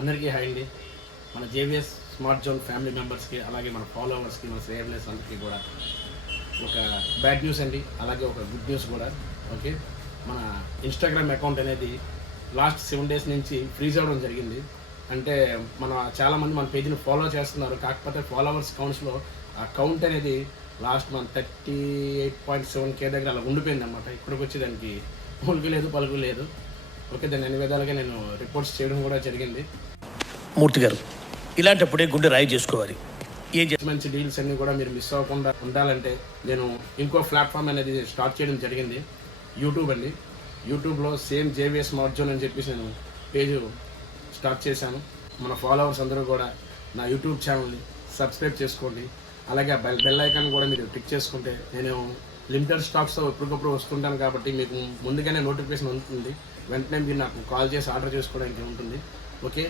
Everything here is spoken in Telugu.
అందరికీ హాయ్ అండి. మన జేవిఎస్ స్మార్ట్ జోన్ ఫ్యామిలీ మెంబర్స్కి, అలాగే మన ఫాలోవర్స్కి, మన శ్రేయర్లెస్ అందరికీ కూడా ఒక బ్యాడ్ న్యూస్ అండి, అలాగే ఒక గుడ్ న్యూస్ కూడా. ఓకే, మన ఇన్స్టాగ్రామ్ అకౌంట్ అనేది లాస్ట్ 7 days నుంచి ఫ్రీజ్ అవ్వడం జరిగింది. అంటే చాలామంది మన పేజీని ఫాలో చేస్తున్నారు, కాకపోతే ఫాలోవర్స్ కౌంట్స్లో ఆ కౌంట్ అనేది లాస్ట్ మంత్ 38.7K దగ్గర అలా ఉండిపోయింది అనమాట. ఇక్కడికి వచ్చి దానికి ఉనికి లేదు, పలుకు లేదు. ఓకే, దాన్ని అన్ని విధాలుగా నేను రిపోర్ట్స్ చేయడం కూడా జరిగింది. మూర్తి గారు, ఇలాంటప్పుడే గుండె రాయి చేసుకోవాలి. మంచి డీల్స్ అన్నీ కూడా మీరు మిస్ అవ్వకుండా ఉండాలంటే నేను ఇంకో ప్లాట్ఫామ్ అనేది స్టార్ట్ చేయడం జరిగింది. యూట్యూబ్ అండి. యూట్యూబ్లో సేమ్ జేవిఎస్ స్మార్ట్ జోన్ అని చెప్పేసి నేను పేజ్ స్టార్ట్ చేశాను. మన ఫాలోవర్స్ అందరూ కూడా నా యూట్యూబ్ ఛానల్ని సబ్స్క్రైబ్ చేసుకోండి. అలాగే ఆ బెల్ ఐకాన్ కూడా మీరు క్లిక్ చేసుకుంటే నేను లిమిటెడ్ స్టాక్స్తో ఎప్పటికప్పుడు వస్తుంటాను, కాబట్టి మీకు ముందుగానే నోటిఫికేషన్ ఉంటుంది. వెంటనే మీరు నాకు కాల్ చేసి ఆర్డర్ చేసుకోవడానికి ఉంటుంది. ఓకే,